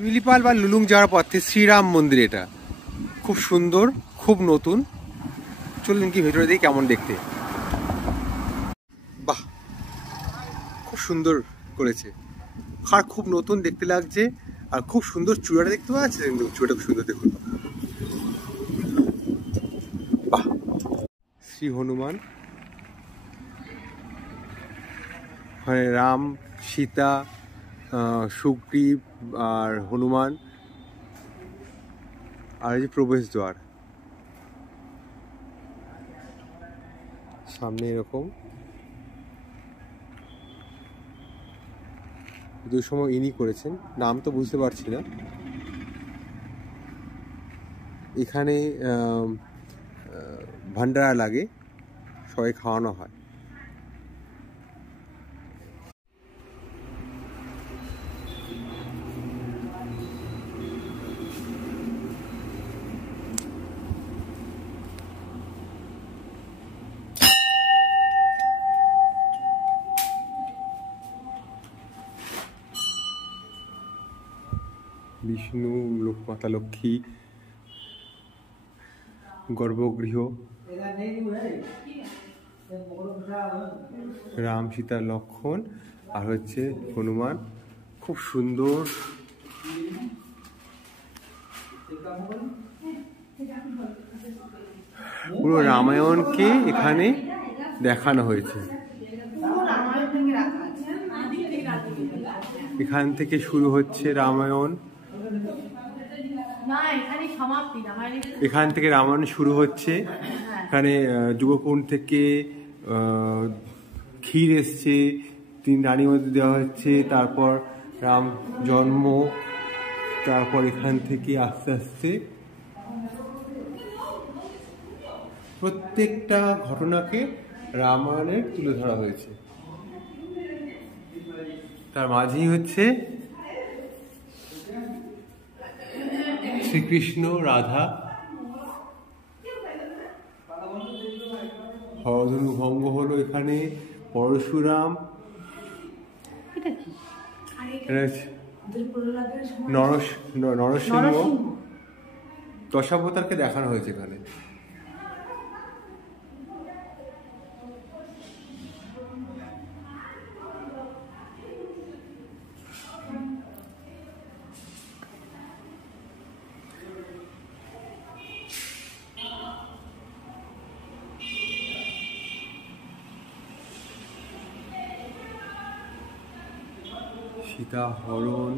শিমিলিপাল বা লুলুং যাওয়ার পথে শ্রীরাম মন্দির, এটা খুব সুন্দর, খুব নতুন। চলুন কি ভেতরে দিই কেমন দেখতে। বাহ, খুব সুন্দর করেছে, আর খুব নতুন দেখতে লাগছে, আর খুব সুন্দর চূড়াটা দেখতে পাচ্ছেন, চূড়াটা খুব সুন্দর, দেখুন। বাহ, শ্রী হনুমান, মানে রাম, সীতা, সুগ্রীব আর হনুমান, আর এই যে প্রবেশদ্বার সামনে এরকম। দুই সময় ইনি করেছেন, নাম তো বুঝতে পারছি না। এখানে ভান্ডারা লাগে, সবাই খাওয়ানো হয়। বিষ্ণু, মাতা লক্ষ্মী, গর্ভগৃহ, রাম, সীতা, লক্ষ্মণ, আর হচ্ছে হনুমান। খুব সুন্দর, পুরো রামায়ণকে এখানে দেখানো হয়েছে। এখান থেকে শুরু হচ্ছে রামায়ণ, এখান থেকে রামায়ণ শুরু হচ্ছে। এখানে যুগকুণ্ড থেকে ক্ষীর এসছে, 3 রানীর মধ্যে দেওয়া হচ্ছে, তারপর রাম জন্ম, তারপর এখান থেকে আস্তে আস্তে প্রত্যেকটা ঘটনাকে রামায়ণের তুলে ধরা হয়েছে। তার মাঝেই হচ্ছে শ্রীকৃষ্ণ, রাধা, হরধনু ভঙ্গ হলো এখানে, পরশুরাম, নরসিংহ, দশাবতারকে দেখানো হয়েছে এখানে। সীতা হরণ,